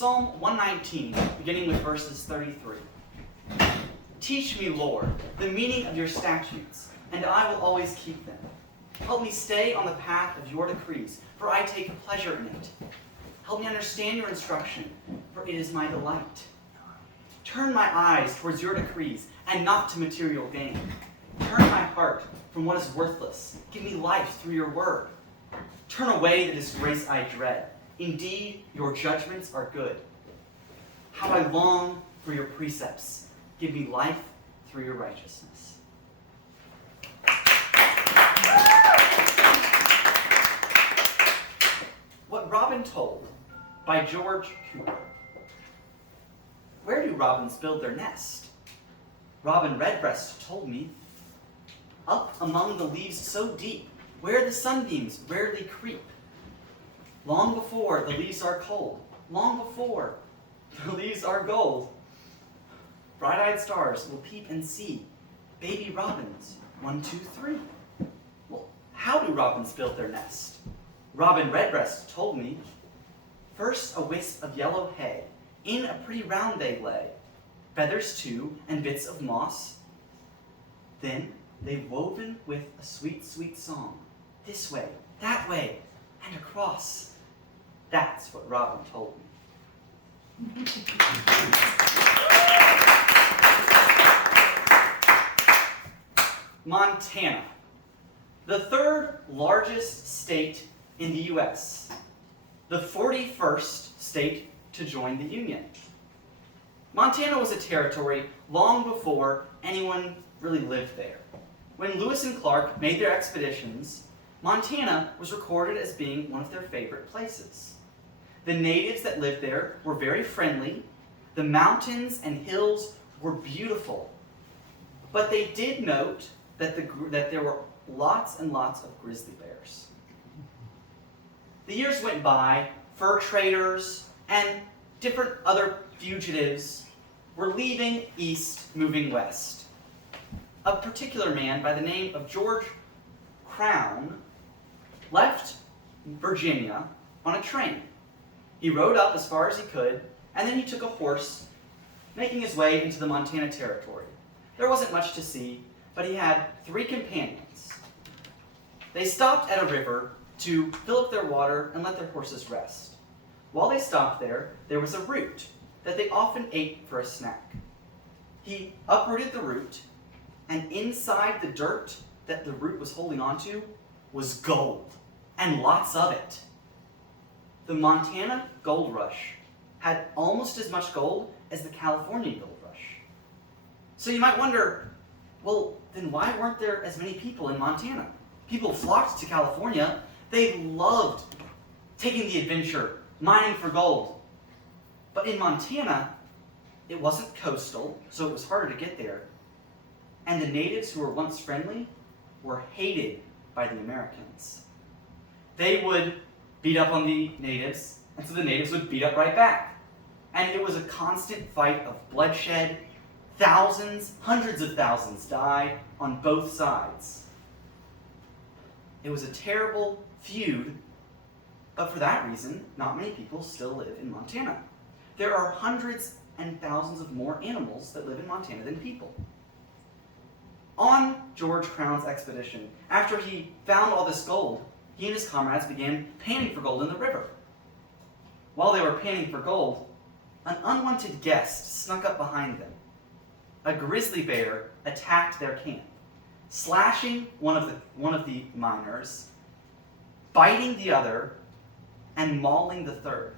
Psalm 119, beginning with verses 33. Teach me, Lord, the meaning of your statutes, and I will always keep them. Help me stay on the path of your decrees, for I take pleasure in it. Help me understand your instruction, for it is my delight. Turn my eyes towards your decrees, and not to material gain. Turn my heart from what is worthless. Give me life through your word. Turn away the disgrace I dread. Indeed, your judgments are good. How I long for your precepts. Give me life through your righteousness. What Robin Told by George Cooper. Where do robins build their nest? Robin Redbreast told me. Up among the leaves so deep, where the sunbeams rarely creep. Long before the leaves are cold, long before the leaves are gold, bright-eyed stars will peep and see baby robins, 1, 2, 3. Well, how do robins build their nest? Robin Redbreast told me. First a wisp of yellow hay, in a pretty round they lay, feathers too, and bits of moss. Then they've woven with a sweet, sweet song, this way, that way, and across. That's what Robin told me. Montana, the third largest state in the U.S., the 41st state to join the Union. Montana was a territory long before anyone really lived there. When Lewis and Clark made their expeditions, Montana was recorded as being one of their favorite places. The natives that lived there were very friendly. The mountains and hills were beautiful. But they did note that there were lots and lots of grizzly bears. The years went by, fur traders and different other fugitives were leaving east, moving west. A particular man by the name of George Crown left Virginia on a train. He rode up as far as he could, and then he took a horse, making his way into the Montana Territory. There wasn't much to see, but he had 3 companions. They stopped at a river to fill up their water and let their horses rest. While they stopped there was a root that they often ate for a snack. He uprooted the root, and inside the dirt that the root was holding onto was gold, and lots of it. The Montana Gold Rush had almost as much gold as the California Gold Rush. So you might wonder, well, then why weren't there as many people in Montana? People flocked to California. They loved taking the adventure, mining for gold. But in Montana, it wasn't coastal, so it was harder to get there. And the natives who were once friendly were hated by the Americans. They would beat up on the natives, and so the natives would beat up right back. And it was a constant fight of bloodshed. Thousands, hundreds of thousands died on both sides. It was a terrible feud, but for that reason, not many people still live in Montana. There are hundreds and thousands of more animals that live in Montana than people. On George Crown's expedition, after he found all this gold, he and his comrades began panning for gold in the river. While they were panning for gold, an unwanted guest snuck up behind them. A grizzly bear attacked their camp, slashing one of the miners, biting the other, and mauling the third.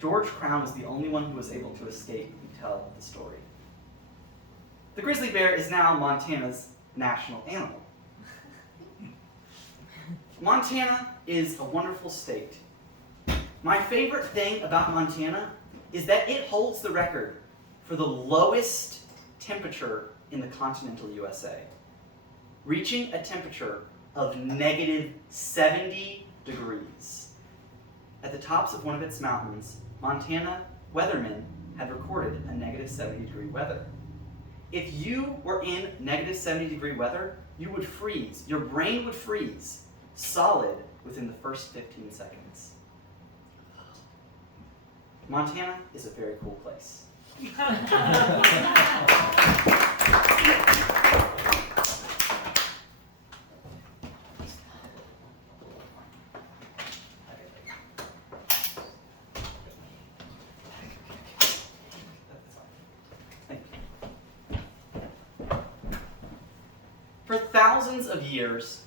George Crown was the only one who was able to escape and tell the story. The grizzly bear is now Montana's national animal. Montana is a wonderful state. My favorite thing about Montana is that it holds the record for the lowest temperature in the continental USA, reaching a temperature of negative 70 degrees. At the tops of one of its mountains, Montana weathermen had recorded a negative 70 degree weather. If you were in negative 70 degree weather, you would freeze. Your brain would freeze solid within the first 15 seconds. Montana is a very cool place. For thousands of years,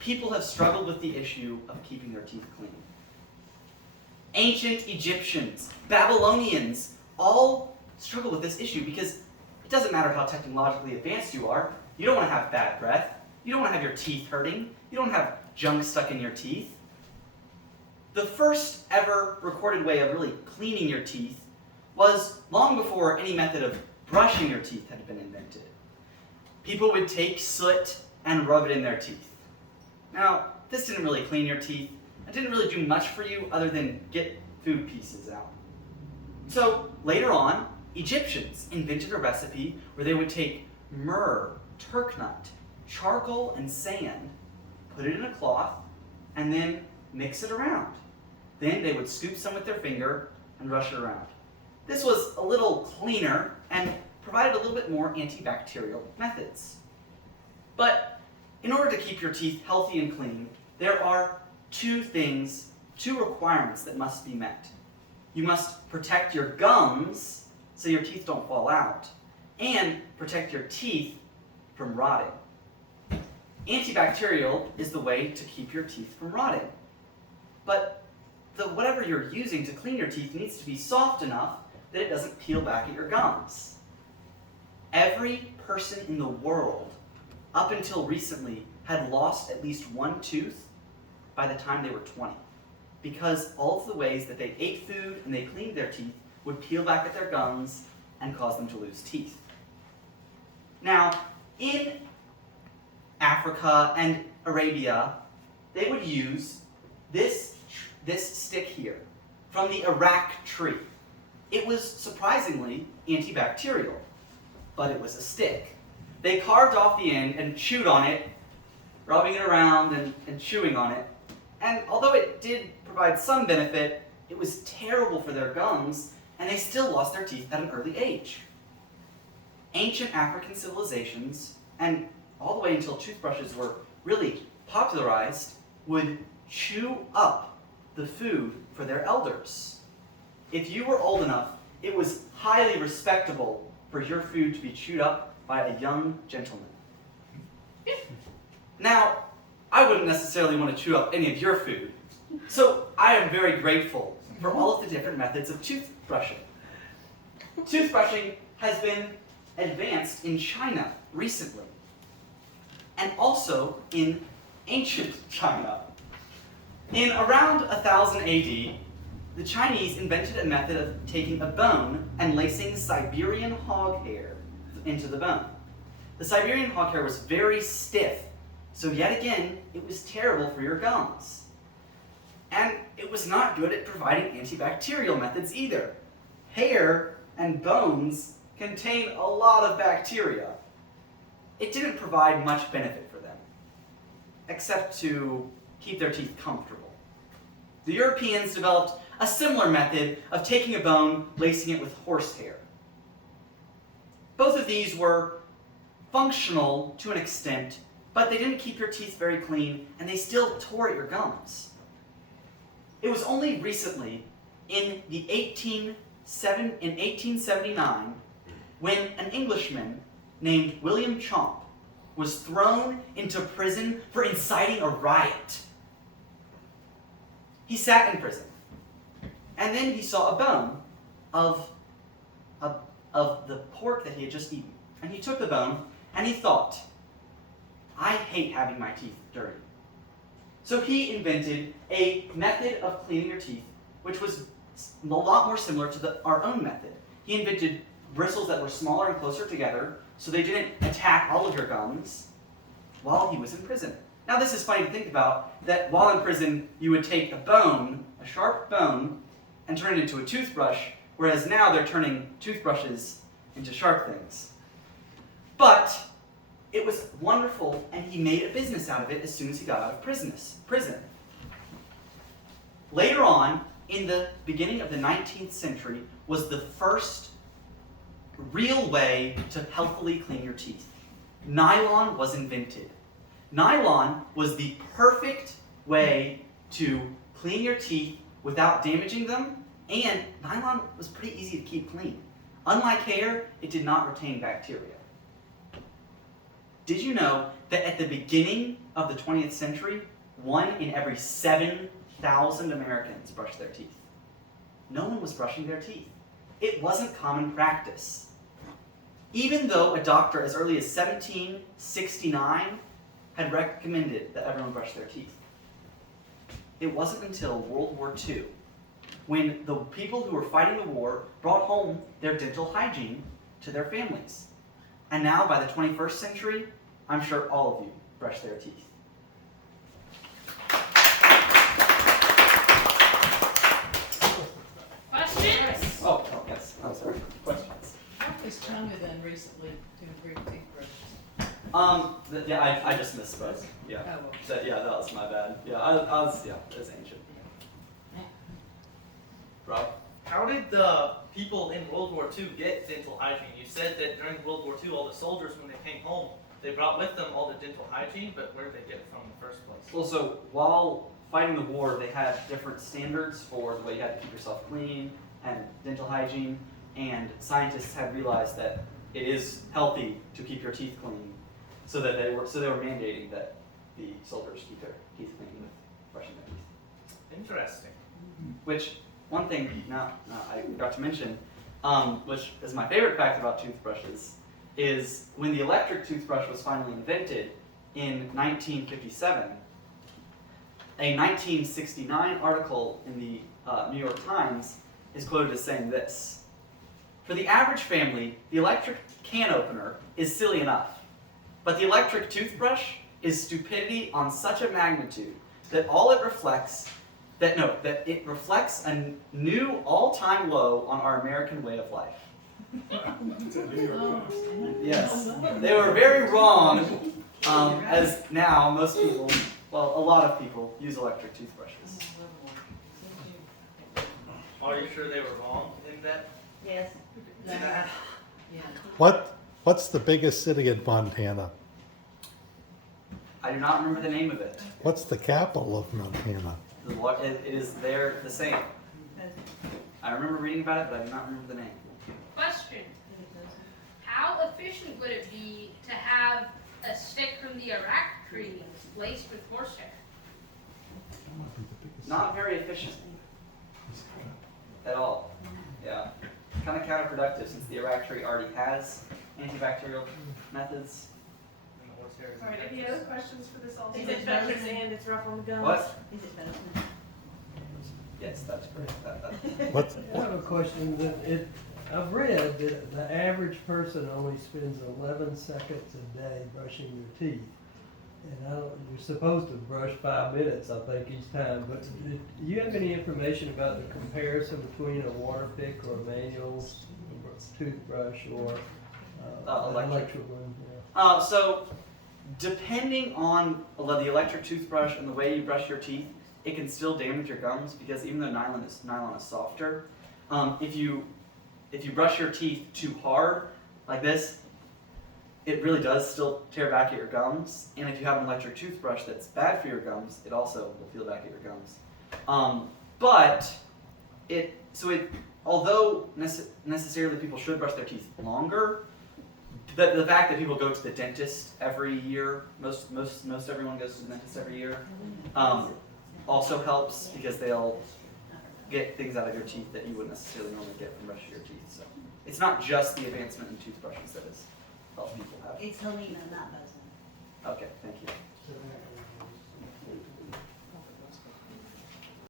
people have struggled with the issue of keeping their teeth clean. Ancient Egyptians, Babylonians, all struggle with this issue because it doesn't matter how technologically advanced you are. You don't want to have bad breath. You don't want to have your teeth hurting. You don't have junk stuck in your teeth. The first ever recorded way of really cleaning your teeth was long before any method of brushing your teeth had been invented. People would take soot and rub it in their teeth. Now, this didn't really clean your teeth. It didn't really do much for you other than get food pieces out. So later on, Egyptians invented a recipe where they would take myrrh, turknut, charcoal, and sand, put it in a cloth, and then mix it around. Then they would scoop some with their finger and rush it around. This was a little cleaner and provided a little bit more antibacterial methods. But in order to keep your teeth healthy and clean, there are two requirements that must be met. You must protect your gums so your teeth don't fall out, and protect your teeth from rotting. Antibacterial is the way to keep your teeth from rotting. But whatever you're using to clean your teeth needs to be soft enough that it doesn't peel back at your gums. Every person in the world, up until recently, had lost at least one tooth by the time they were 20, because all of the ways that they ate food and they cleaned their teeth would peel back at their gums and cause them to lose teeth. Now, in Africa and Arabia, they would use this stick here from the arak tree. It was surprisingly antibacterial, but it was a stick. They carved off the end and chewed on it, rubbing it around and chewing on it. And although it did provide some benefit, it was terrible for their gums, and they still lost their teeth at an early age. Ancient African civilizations, and all the way until toothbrushes were really popularized, would chew up the food for their elders. If you were old enough, it was highly respectable for your food to be chewed up by a young gentleman. Now, I wouldn't necessarily want to chew up any of your food, so I am very grateful for all of the different methods of toothbrushing. Toothbrushing has been advanced in China recently, and also in ancient China. In around 1000 AD, the Chinese invented a method of taking a bone and lacing Siberian hog hair into the bone. The Siberian hog hair was very stiff, so yet again, it was terrible for your gums. And it was not good at providing antibacterial methods either. Hair and bones contain a lot of bacteria. It didn't provide much benefit for them, except to keep their teeth comfortable. The Europeans developed a similar method of taking a bone, lacing it with horsehair. Both of these were functional to an extent, but they didn't keep your teeth very clean, and they still tore at your gums. It was only recently, in 1879, when an Englishman named William Chomp was thrown into prison for inciting a riot. He sat in prison, and then he saw a bone of the pork that he had just eaten. And he took the bone, and he thought, I hate having my teeth dirty. So he invented a method of cleaning your teeth, which was a lot more similar to our own method. He invented bristles that were smaller and closer together, so they didn't attack all of your gums while he was in prison. Now this is funny to think about, that while in prison, you would take a bone, a sharp bone, and turn it into a toothbrush, whereas now they're turning toothbrushes into sharp things. But it was wonderful, and he made a business out of it as soon as he got out of prison. Later on, in the beginning of the 19th century was the first real way to healthily clean your teeth. Nylon was invented. Nylon was the perfect way to clean your teeth without damaging them, and nylon was pretty easy to keep clean. Unlike hair, it did not retain bacteria. Did you know that at the beginning of the 20th century, 1 in every 7,000 Americans brushed their teeth? No one was brushing their teeth. It wasn't common practice. Even though a doctor as early as 1769 had recommended that everyone brush their teeth. It wasn't until World War II, when the people who were fighting the war brought home their dental hygiene to their families. And now, by the 21st century, I'm sure all of you brush their teeth. Questions? Oh, yes. I'm sorry. Questions? How has China done recently to improve toothbrushes? Yeah, I just misspoke. Yeah. Oh, well. That was my bad. Yeah, it's ancient. Rob? How did the people in World War II get dental hygiene? You said that during World War II, all the soldiers, when they came home, they brought with them all the dental hygiene, but where did they get it from in the first place? Well, so while fighting the war, they had different standards for the way you had to keep yourself clean and dental hygiene, and scientists had realized that it is healthy to keep your teeth clean, so they were mandating that the soldiers keep their teeth clean with brushing their teeth. Interesting. Which one thing now I forgot to mention, which is my favorite fact about toothbrushes, is when the electric toothbrush was finally invented in 1957, a 1969 article in the New York Times is quoted as saying this: "For the average family, the electric can opener is silly enough, but the electric toothbrush is stupidity on such a magnitude that it reflects a new all-time low on our American way of life." Yes, they were very wrong, as now most people, well, a lot of people use electric toothbrushes. Are you sure they were wrong in that? Yes. Yeah. What's the biggest city in Montana? I do not remember the name of it. What's the capital of Montana? It is there the same. I remember reading about it, but I do not remember the name. Question. How efficient would it be to have a stick from the Iraq tree laced with horsehair? Not very efficient at all. Yeah. Kind of counterproductive since the Iraq tree already has antibacterial methods. And the horsehair is All right, any infectious. other questions for this also? Is it better Doctor's than- and it's rough on the gums? What? Is it better? Yes, that's great. What's, I have a question. I've read that the average person only spends 11 seconds a day brushing their teeth. And you're supposed to brush 5 minutes, I think, each time. But do you have any information about the comparison between a water pick or a manual toothbrush or an electric one? Yeah. So, depending on the electric toothbrush and the way you brush your teeth, it can still damage your gums because even though nylon is softer, if you brush your teeth too hard, like this, it really does still tear back at your gums. And if you have an electric toothbrush that's bad for your gums, it also will peel back at your gums. Although necessarily people should brush their teeth longer, the fact that people go to the dentist every year, most everyone goes to the dentist every year, also helps because they'll get things out of your teeth that you wouldn't necessarily normally get from brushing your teeth. So it's not just the advancement in toothbrushes that has helped people have. It's Helena, not Bozeman. Okay, thank you.